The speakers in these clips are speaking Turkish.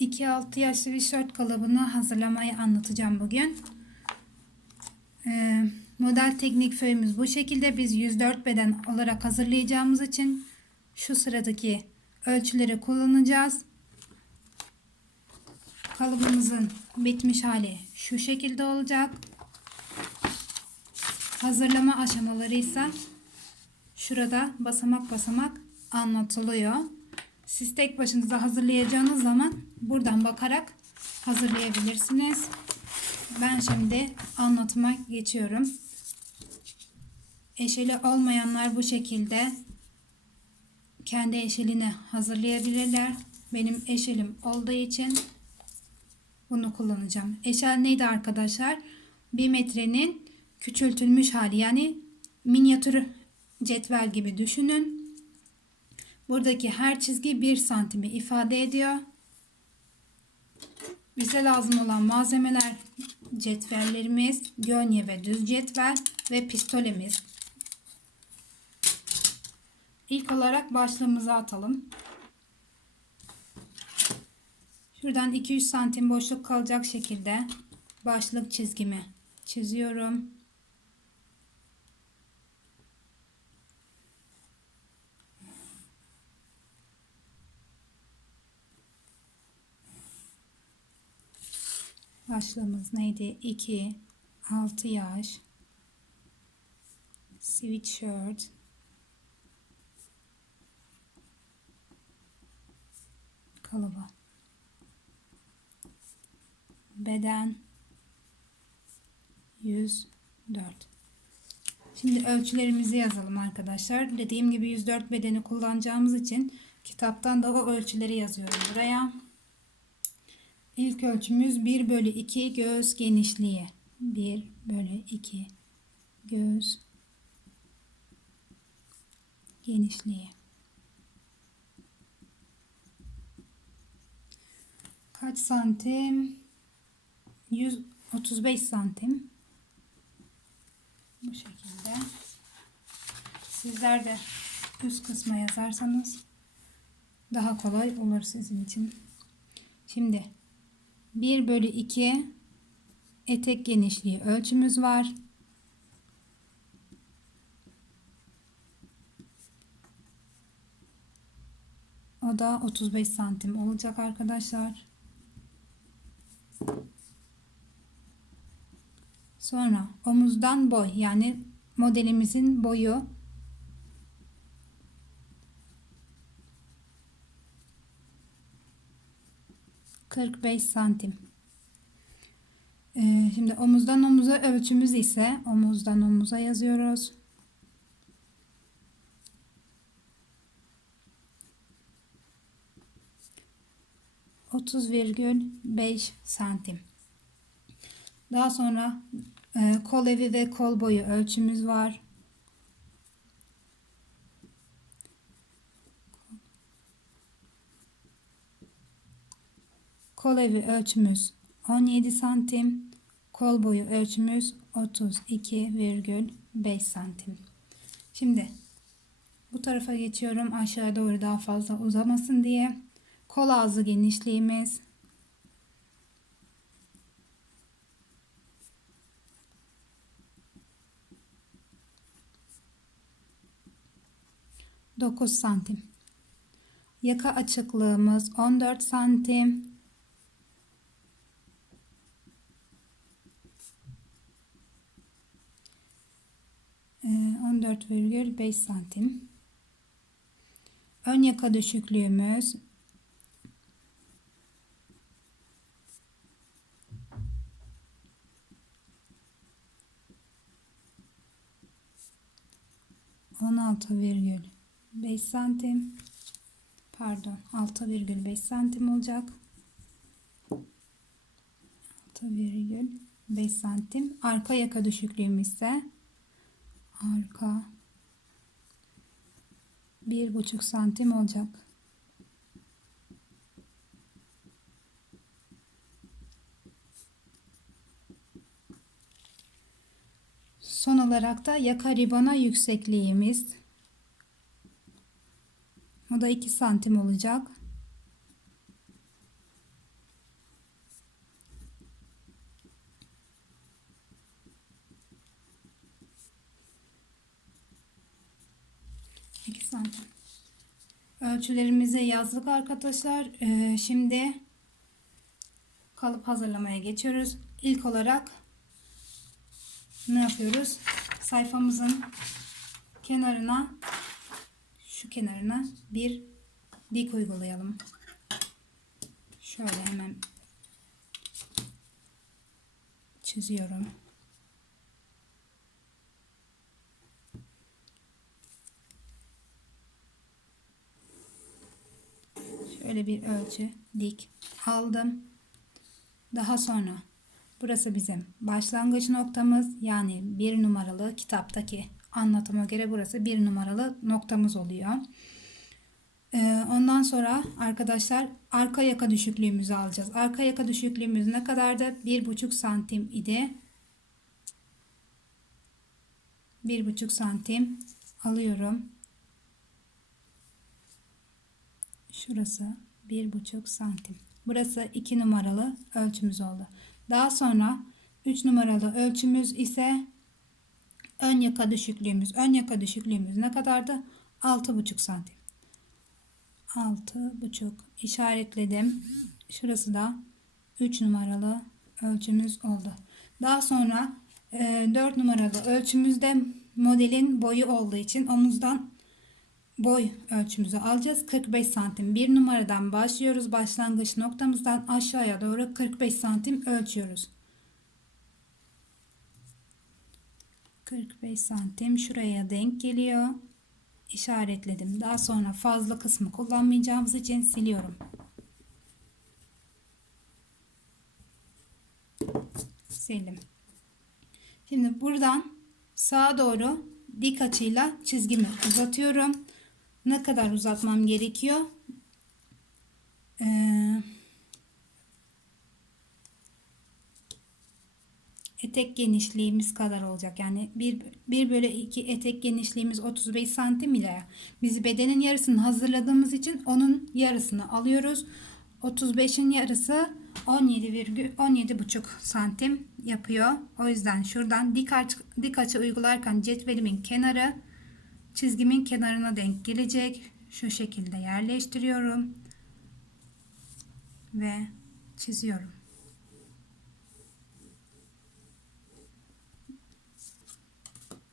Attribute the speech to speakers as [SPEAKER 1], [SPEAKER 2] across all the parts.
[SPEAKER 1] 2-6 yaş sweatshirt kalıbını hazırlamayı anlatacağım bugün. Ee, model teknik föyümüz bu şekilde. Biz 104 beden olarak hazırlayacağımız için şu sıradaki ölçüleri kullanacağız. Kalıbımızın bitmiş hali şu şekilde olacak. Hazırlama aşamaları ise şurada basamak basamak anlatılıyor. Siz tek başınıza hazırlayacağınız zaman buradan bakarak hazırlayabilirsiniz. Ben şimdi anlatıma geçiyorum. Eşeli olmayanlar bu şekilde kendi eşelini hazırlayabilirler. Benim eşelim olduğu için bunu kullanacağım. Eşel neydi arkadaşlar? 1 metrenin küçültülmüş hali yani minyatür cetvel gibi düşünün. Buradaki her çizgi 1 santimi ifade ediyor. Bize lazım olan malzemeler cetvellerimiz, gönye ve düz cetvel ve pistolemiz. İlk olarak başlığımızı atalım. Şuradan 200 santim boşluk kalacak şekilde başlık çizgimi çiziyorum. Başlığımız neydi? 2 6 yaş sweatshirt kalıbı beden 104 Şimdi ölçülerimizi yazalım arkadaşlar. Dediğim gibi 104 bedeni kullanacağımız için kitaptan da o ölçüleri yazıyorum buraya. İlk ölçümüz 1 bölü 2 göğüs genişliği. 1 bölü 2 göğüs genişliği. Kaç santim? 135 santim. Bu şekilde. Sizler de üst kısma yazarsanız daha kolay olur sizin için. Şimdi 1 bölü 2 etek genişliği ölçümüz var. O da 35 santim olacak arkadaşlar. Sonra omuzdan boy yani modelimizin boyu Kırk beş santim. Ee, şimdi omuzdan omuza ölçümüz ise omuzdan omuza yazıyoruz. Otuz virgül beş santim. Daha sonra e, kol evi ve kol boyu ölçümüz var. Kol evi ölçümüz 17 santim. Kol boyu ölçümüz 32,5 santim. Şimdi bu tarafa geçiyorum aşağı doğru daha fazla uzamasın diye. Kol ağzı genişliğimiz 9 santim. Yaka açıklığımız 14 santim. 14,5 santim. Ön yaka düşüklüğümüz on altı virgül 5 santim. Pardon 6,5 santim olacak. 6,5 santim. Arka yaka düşüklüğüm ise arka 1,5 santim olacak. Son olarak da yaka ribana yüksekliğimiz. O da 2 santim olacak. 2 santim. Ölçülerimizi yazdık arkadaşlar. Ee, şimdi kalıp hazırlamaya geçiyoruz. İlk olarak ne yapıyoruz? Sayfamızın kenarına şu kenarına bir dik uygulayalım. Şöyle hemen çiziyorum. Şöyle bir ölçü dik aldım. Daha sonra burası bizim başlangıç noktamız yani bir numaralı kitaptaki anlatıma göre burası bir numaralı noktamız oluyor. Ee, ondan sonra arkadaşlar arka yaka düşüklüğümüzü alacağız. Arka yaka düşüklüğümüz ne kadardı? Bir buçuk santim idi. Bir buçuk santim alıyorum. Şurası bir buçuk santim. Burası iki numaralı ölçümüz oldu. Daha sonra 3 numaralı ölçümüz ise ön yaka düşüklüğümüz. Ön yaka düşüklüğümüz ne kadardı? Altı buçuk santim. Altı buçuk işaretledim. Şurası da 3 numaralı ölçümüz oldu. Daha sonra e, 4 numaralı ölçümüzde modelin boyu olduğu için omuzdan boy ölçümüzü alacağız. 45 santim. Bir numaradan başlıyoruz. Başlangıç noktamızdan aşağıya doğru 45 santim ölçüyoruz. 45 santim şuraya denk geliyor. İşaretledim. Daha sonra fazla kısmı kullanmayacağımız için siliyorum. Sildim. Şimdi buradan sağa doğru dik açıyla çizgimi uzatıyorum. Ne kadar uzatmam gerekiyor? Ee, etek genişliğimiz kadar olacak. Yani 1, 1 bölü 2 etek genişliğimiz 35 santim ile biz bedenin yarısını hazırladığımız için onun yarısını alıyoruz. 35'in yarısı 17,17 buçuk santim yapıyor. O yüzden şuradan dik açı, dik açı uygularken cetvelimin kenarı çizgimin kenarına denk gelecek. Şu şekilde yerleştiriyorum. Ve çiziyorum.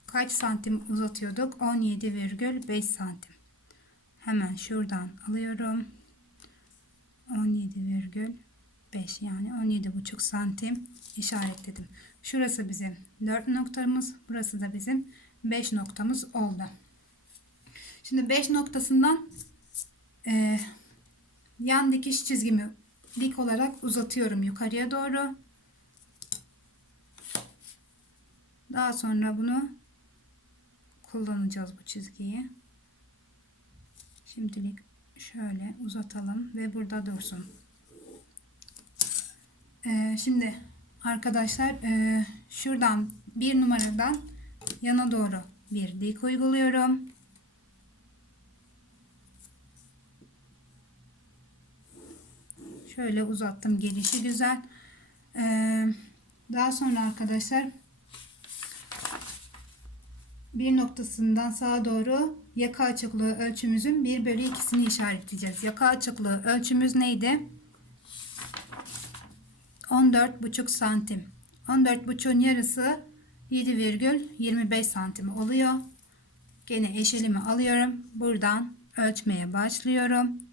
[SPEAKER 1] Kaç santim uzatıyorduk? 17,5 santim. Hemen şuradan alıyorum. 17,5 yani 17,5 santim işaretledim. Şurası bizim 4 noktamız. Burası da bizim 5 noktamız oldu. Şimdi 5 noktasından e, yan dikiş çizgimi dik olarak uzatıyorum yukarıya doğru. Daha sonra bunu kullanacağız bu çizgiyi. Şimdilik şöyle uzatalım ve burada dursun. Ee, şimdi arkadaşlar e, şuradan bir numaradan yana doğru bir dik uyguluyorum. Şöyle uzattım gelişi güzel. Ee, daha sonra arkadaşlar bir noktasından sağa doğru yaka açıklığı ölçümüzün 1 bölü 2'sini işaretleyeceğiz. Yaka açıklığı ölçümüz neydi? 14,5 santim. 14,5'un yarısı 7,25 santim oluyor. Gene eşelimi alıyorum. Buradan ölçmeye başlıyorum.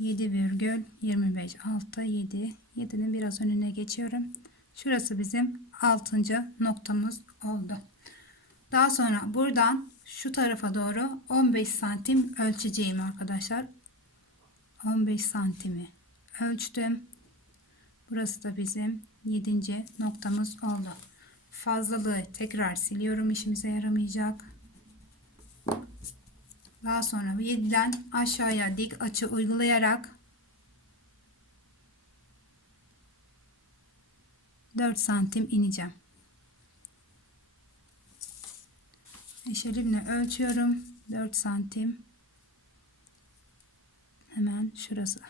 [SPEAKER 1] 7,25 6 7 7'nin biraz önüne geçiyorum. Şurası bizim 6. noktamız oldu. Daha sonra buradan şu tarafa doğru 15 santim ölçeceğim arkadaşlar. 15 santimi ölçtüm. Burası da bizim 7. noktamız oldu. Fazlalığı tekrar siliyorum. işimize yaramayacak. Daha sonra 7'den aşağıya dik açı uygulayarak 4 santim ineceğim. Eşelimle ölçüyorum. 4 santim. Hemen şurası.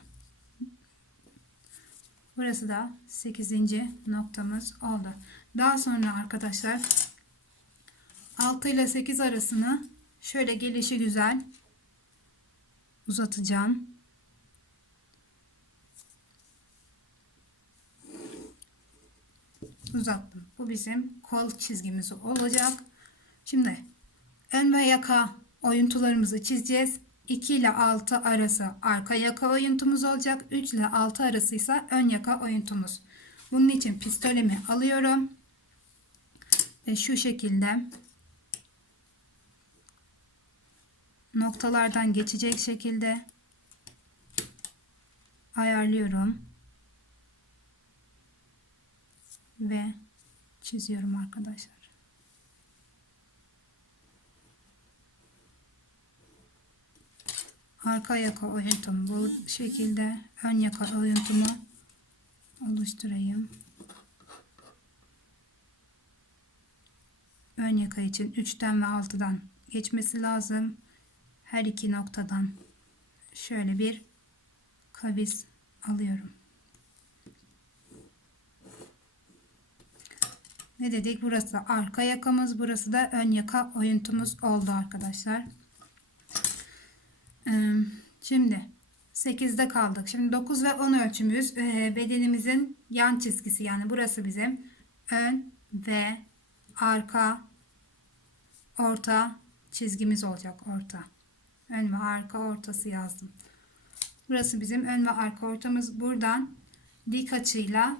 [SPEAKER 1] Burası da 8. noktamız oldu. Daha sonra arkadaşlar 6 ile 8 arasını şöyle gelişi güzel uzatacağım. Uzattım. Bu bizim kol çizgimiz olacak. Şimdi ön ve yaka oyuntularımızı çizeceğiz. 2 ile 6 arası arka yaka oyuntumuz olacak. 3 ile 6 arası ise ön yaka oyuntumuz. Bunun için pistolemi alıyorum. Ve şu şekilde noktalardan geçecek şekilde ayarlıyorum. Ve çiziyorum arkadaşlar. arka yaka oyuntumu bu şekilde ön yaka oyuntumu oluşturayım. Ön yaka için 3'ten ve 6'dan geçmesi lazım. Her iki noktadan şöyle bir kavis alıyorum. Ne dedik? Burası arka yakamız, burası da ön yaka oyuntumuz oldu arkadaşlar. Ee, Şimdi 8'de kaldık. Şimdi 9 ve 10 ölçümüz e, bedenimizin yan çizgisi yani burası bizim ön ve arka orta çizgimiz olacak orta. Ön ve arka ortası yazdım. Burası bizim ön ve arka ortamız. Buradan dik açıyla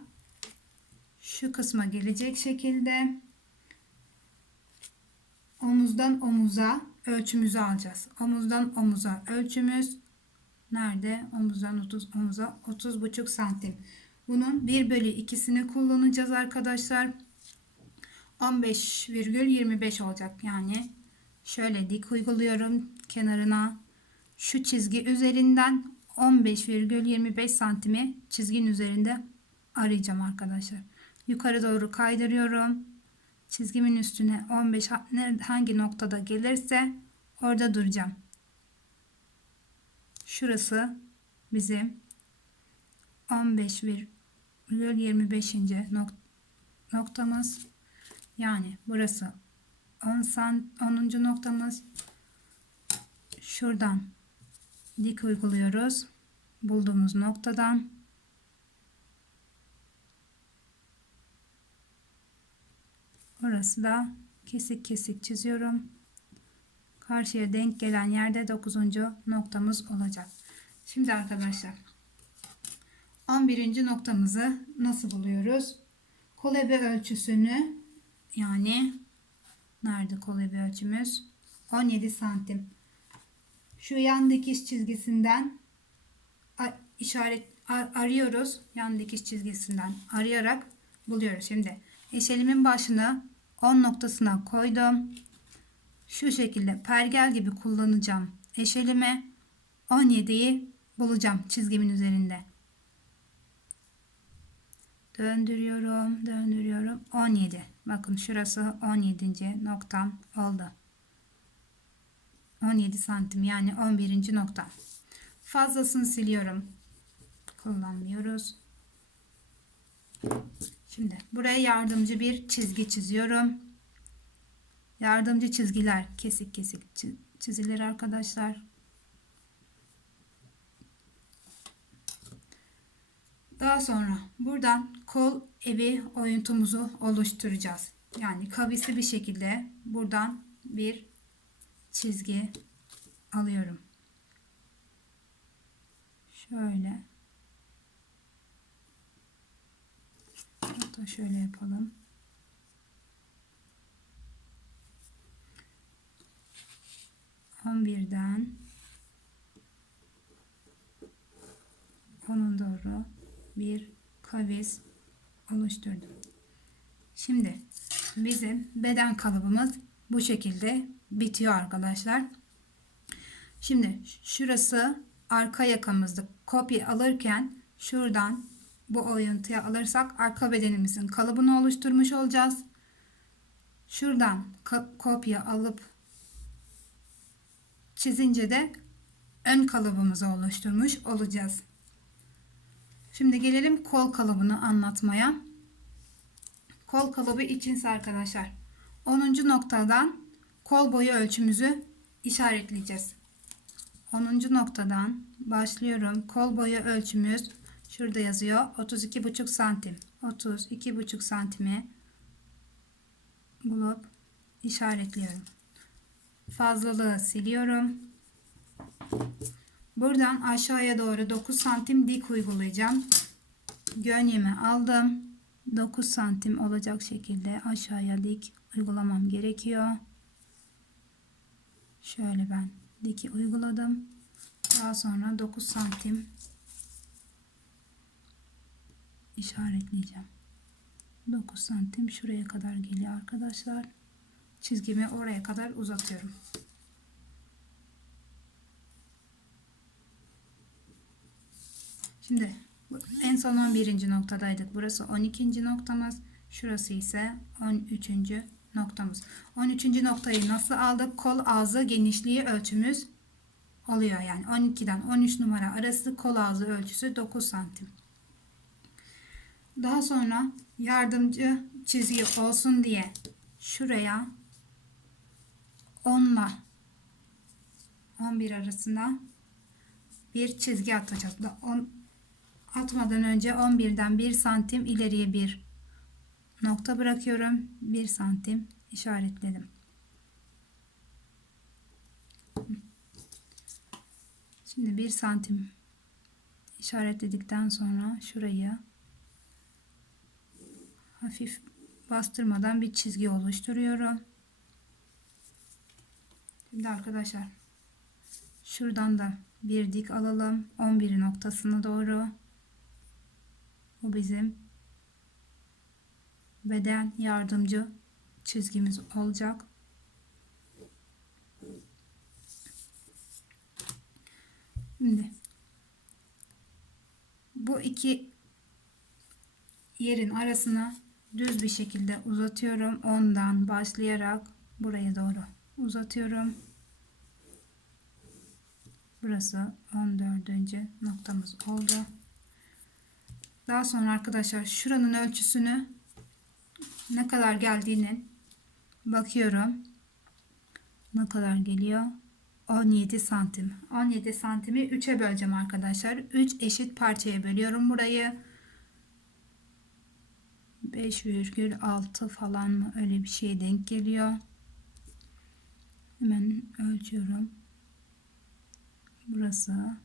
[SPEAKER 1] şu kısma gelecek şekilde omuzdan omuza ölçümüzü alacağız. Omuzdan omuza ölçümüz nerede? Omuzdan 30 omuza 30 buçuk santim. Bunun 1 bölü 2'sini kullanacağız arkadaşlar. 15,25 olacak yani. Şöyle dik uyguluyorum kenarına. Şu çizgi üzerinden 15,25 santimi çizginin üzerinde arayacağım arkadaşlar. Yukarı doğru kaydırıyorum. Çizgimin üstüne 15 hangi noktada gelirse orada duracağım. Şurası bizim 15,25. noktamız. Yani burası 10 san 10. noktamız. Şuradan dik uyguluyoruz. Bulduğumuz noktadan Burası da kesik kesik çiziyorum. Karşıya denk gelen yerde 9. noktamız olacak. Şimdi arkadaşlar 11. noktamızı nasıl buluyoruz? Kol ebe ölçüsünü yani nerede kol ebe ölçümüz? 17 santim. Şu yan dikiş çizgisinden işaret arıyoruz. Yan dikiş çizgisinden arayarak buluyoruz. Şimdi eşelimin başını 10 noktasına koydum. Şu şekilde pergel gibi kullanacağım eşelime 17'yi bulacağım çizgimin üzerinde. Döndürüyorum, döndürüyorum. 17. Bakın şurası 17. noktam oldu. 17 santim yani 11. nokta. Fazlasını siliyorum. Kullanmıyoruz. Şimdi buraya yardımcı bir çizgi çiziyorum. Yardımcı çizgiler kesik kesik çizilir arkadaşlar. Daha sonra buradan kol evi oyuntumuzu oluşturacağız. Yani kavisli bir şekilde buradan bir çizgi alıyorum. Şöyle. Hatta şöyle yapalım. On birden onun doğru bir kavis oluşturdum. Şimdi bizim beden kalıbımız bu şekilde bitiyor arkadaşlar. Şimdi şurası arka yakamızdı. Kopya alırken şuradan bu oyuntuya alırsak arka bedenimizin kalıbını oluşturmuş olacağız. Şuradan kopya alıp çizince de ön kalıbımızı oluşturmuş olacağız. Şimdi gelelim kol kalıbını anlatmaya. Kol kalıbı içinse arkadaşlar 10. noktadan kol boyu ölçümüzü işaretleyeceğiz. 10. noktadan başlıyorum. Kol boyu ölçümüz şurada yazıyor. 32,5 santim. 32,5 santimi bulup işaretliyorum. Fazlalığı siliyorum. Buradan aşağıya doğru 9 santim dik uygulayacağım. Gönyemi aldım. 9 santim olacak şekilde aşağıya dik uygulamam gerekiyor. Şöyle ben diki uyguladım. Daha sonra 9 santim işaretleyeceğim. 9 santim şuraya kadar geliyor arkadaşlar. Çizgimi oraya kadar uzatıyorum. Şimdi en son 11. noktadaydık. Burası 12. noktamız. Şurası ise 13. noktamız. 13. noktayı nasıl aldık? Kol ağzı genişliği ölçümüz oluyor. Yani 12'den 13 numara arası kol ağzı ölçüsü 9 santim. Daha sonra yardımcı çizgi olsun diye şuraya 10 ile 11 arasında bir çizgi atacağız. Da on- atmadan önce 11'den 1 santim ileriye bir nokta bırakıyorum. 1 santim işaretledim. Şimdi 1 santim işaretledikten sonra şurayı hafif bastırmadan bir çizgi oluşturuyorum. Şimdi arkadaşlar şuradan da bir dik alalım 11 noktasına doğru. Bu bizim beden yardımcı çizgimiz olacak. Şimdi bu iki yerin arasına düz bir şekilde uzatıyorum. Ondan başlayarak buraya doğru uzatıyorum. Burası 14. noktamız oldu. Daha sonra arkadaşlar şuranın ölçüsünü ne kadar geldiğini bakıyorum. Ne kadar geliyor? 17 santim. 17 santimi 3'e böleceğim arkadaşlar. 3 eşit parçaya bölüyorum burayı. 5,6 falan mı öyle bir şey denk geliyor. Hemen ölçüyorum. Burası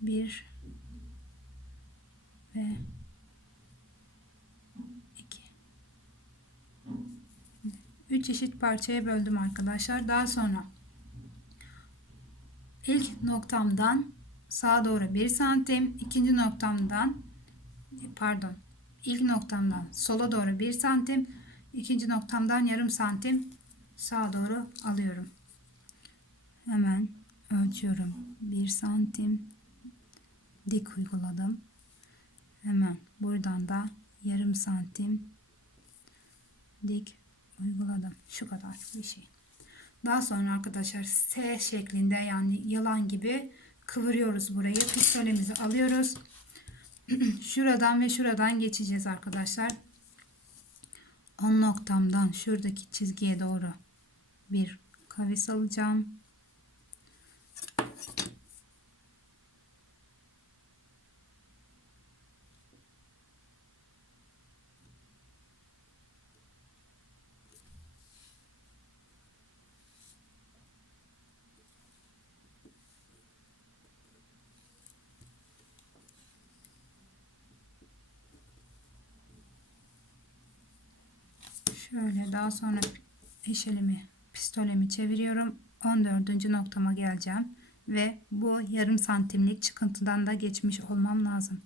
[SPEAKER 1] 1 ve 2 3 eşit parçaya böldüm arkadaşlar. Daha sonra ilk noktamdan sağa doğru 1 santim, ikinci noktamdan pardon ilk noktamdan sola doğru 1 santim, ikinci noktamdan yarım santim sağa doğru alıyorum. Hemen ölçüyorum. 1 santim dik uyguladım. Hemen buradan da yarım santim dik uyguladım. Şu kadar bir şey. Daha sonra arkadaşlar S şeklinde yani yılan gibi kıvırıyoruz burayı. Pistolemizi alıyoruz. şuradan ve şuradan geçeceğiz arkadaşlar. 10 noktamdan şuradaki çizgiye doğru bir kavis alacağım. Şöyle daha sonra eşelimi pistolemi çeviriyorum. 14. noktama geleceğim ve bu yarım santimlik çıkıntıdan da geçmiş olmam lazım.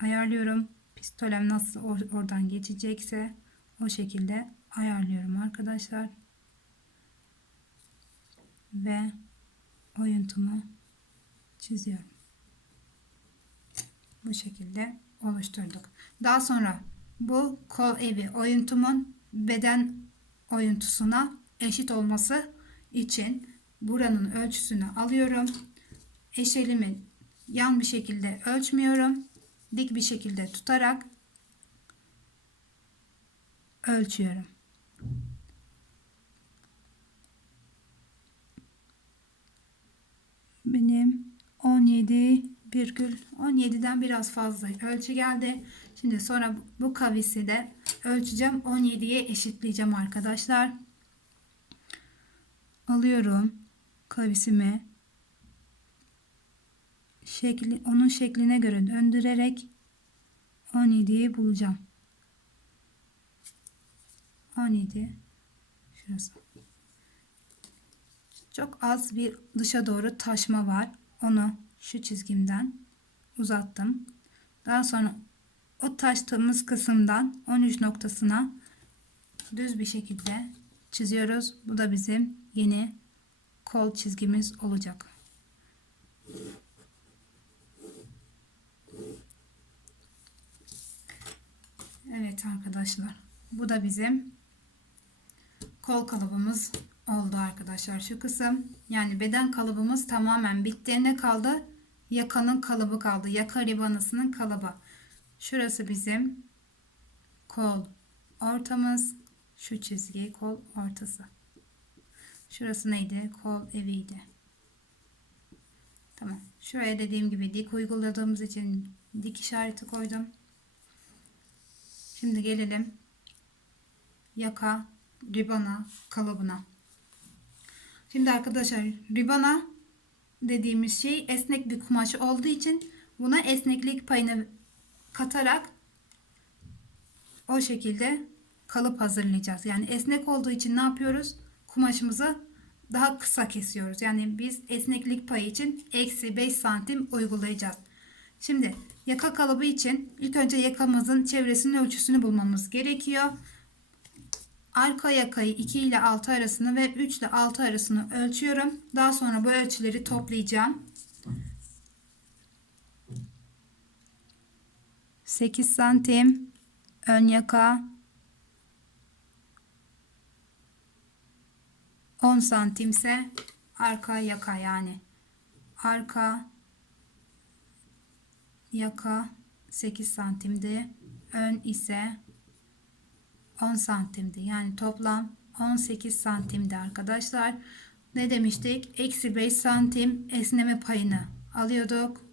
[SPEAKER 1] Ayarlıyorum. Pistolem nasıl or- oradan geçecekse o şekilde ayarlıyorum arkadaşlar. Ve oyuntumu çiziyorum. Bu şekilde oluşturduk. Daha sonra bu kol evi oyuntumun beden oyuntusuna eşit olması için buranın ölçüsünü alıyorum. Eşelimi yan bir şekilde ölçmüyorum. Dik bir şekilde tutarak ölçüyorum. Benim 17,17'den biraz fazla ölçü geldi. Şimdi sonra bu kavisi de ölçeceğim. 17'ye eşitleyeceğim arkadaşlar. Alıyorum kavisimi. Şekli, onun şekline göre döndürerek 17'yi bulacağım. 17 şurası. Çok az bir dışa doğru taşma var. Onu şu çizgimden uzattım. Daha sonra o taştığımız kısımdan 13 noktasına düz bir şekilde çiziyoruz. Bu da bizim yeni kol çizgimiz olacak. Evet arkadaşlar. Bu da bizim kol kalıbımız oldu arkadaşlar. Şu kısım yani beden kalıbımız tamamen bitti. Ne kaldı? Yakanın kalıbı kaldı. Yaka ribanısının kalıbı. Şurası bizim kol ortamız. Şu çizgi kol ortası. Şurası neydi? Kol eviydi. Tamam. Şuraya dediğim gibi dik uyguladığımız için dik işareti koydum. Şimdi gelelim yaka ribana kalıbına. Şimdi arkadaşlar ribana dediğimiz şey esnek bir kumaş olduğu için buna esneklik payını katarak o şekilde kalıp hazırlayacağız. Yani esnek olduğu için ne yapıyoruz? Kumaşımızı daha kısa kesiyoruz. Yani biz esneklik payı için eksi 5 santim uygulayacağız. Şimdi yaka kalıbı için ilk önce yakamızın çevresinin ölçüsünü bulmamız gerekiyor. Arka yakayı 2 ile 6 arasını ve 3 ile 6 arasını ölçüyorum. Daha sonra bu ölçüleri toplayacağım. 8 santim. Ön yaka. 10 santimse arka yaka yani. Arka yaka 8 santimdi. Ön ise 10 santimdi. Yani toplam 18 santimdi arkadaşlar. Ne demiştik? Eksi 5 santim esneme payını alıyorduk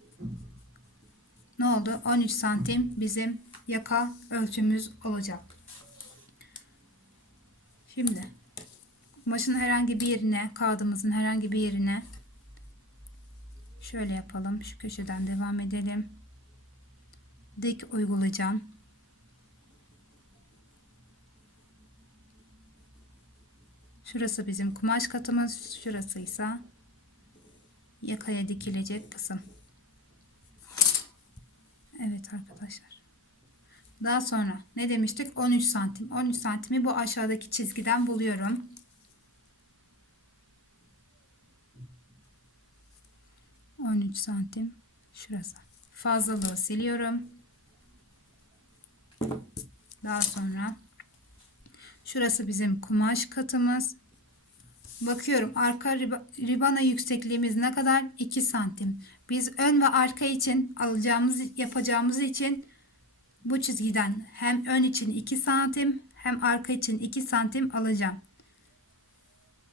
[SPEAKER 1] ne oldu? 13 santim bizim yaka ölçümüz olacak. Şimdi kumaşın herhangi bir yerine kağıdımızın herhangi bir yerine şöyle yapalım. Şu köşeden devam edelim. Dik uygulayacağım. Şurası bizim kumaş katımız şurası ise yakaya dikilecek kısım Evet arkadaşlar daha sonra ne demiştik 13 santim 13 santimi bu aşağıdaki çizgiden buluyorum 13 santim şurası. Fazlalığı siliyorum. Daha sonra şurası bizim kumaş katımız. Bakıyorum arka ribana yüksekliğimiz ne kadar? 2 santim. Biz ön ve arka için alacağımız yapacağımız için bu çizgiden hem ön için 2 santim hem arka için 2 santim alacağım.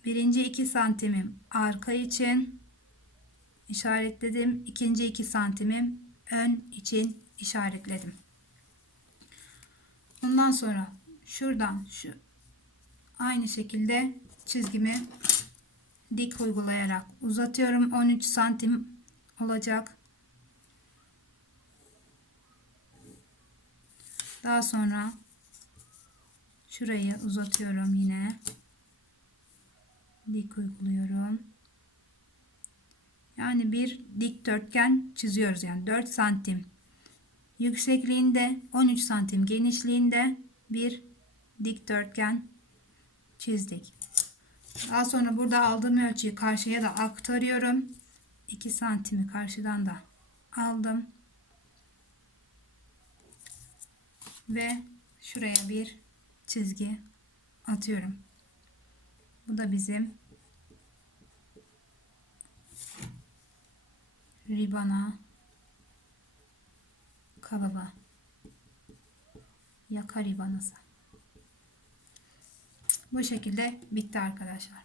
[SPEAKER 1] Birinci 2 santimim arka için işaretledim. İkinci 2 santimim ön için işaretledim. Ondan sonra şuradan şu aynı şekilde çizgimi dik uygulayarak uzatıyorum. 13 santim olacak. Daha sonra şurayı uzatıyorum yine. Dik uyguluyorum. Yani bir dikdörtgen çiziyoruz. Yani 4 santim yüksekliğinde 13 santim genişliğinde bir dikdörtgen çizdik. Daha sonra burada aldığım ölçüyü karşıya da aktarıyorum. 2 santimi karşıdan da aldım. Ve şuraya bir çizgi atıyorum. Bu da bizim ribana kalıba yaka ribanası. Bu şekilde bitti arkadaşlar.